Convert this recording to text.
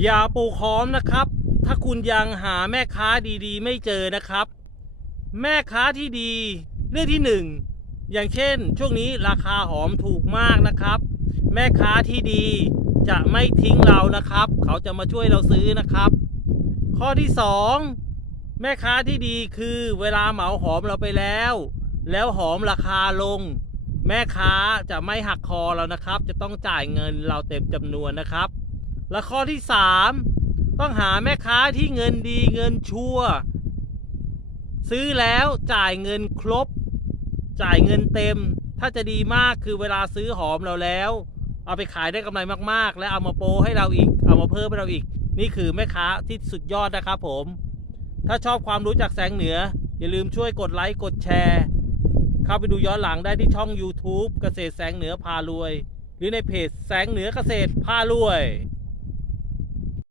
อย่าปลูกหอมนะครับ ถ้าคุณยังหาแม่ค้าดีๆ ไม่เจอนะครับ แม่ค้าที่ดีเรื่องที่หนึ่งอย่างเช่น ช่วงนี้ราคาหอมถูกมากนะครับ แม่ค้าที่ดีจะไม่ทิ้งเรานะครับ เขาจะมาช่วยเราซื้อนะครับ ข้อที่สองแม่ค้าที่ดีคือเวลาเหมาหอมเราไปแล้ว แล้วหอมราคาลง แม่ค้าจะไม่หักคอเรานะครับ จะต้องจ่ายเงินเราเต็มจำนวนนะครับ และข้อที่สามต้องหาแม่ค้าที่เงินดีเงินชัวซื้อแล้วจ่ายเงินครบ จ่ายเงินเต็ม ถ้าจะดีมากคือเวลาซื้อหอมเราแล้ว เอาไปขายได้กำไรมากๆ และเอามาโปให้เราอีก เอามาเพิ่มให้เราอีก นี่คือแม่ค้าที่สุดยอดนะครับผม ถ้าชอบความรู้จากแสงเหนือ อย่าลืมช่วยกดไลค์กดแชร์เข้าไปดูย้อนหลังได้ที่ช่อง YouTube เกษตรแสงเหนือพารวย หรือในเพจแสงเหนือเกษตรพารวย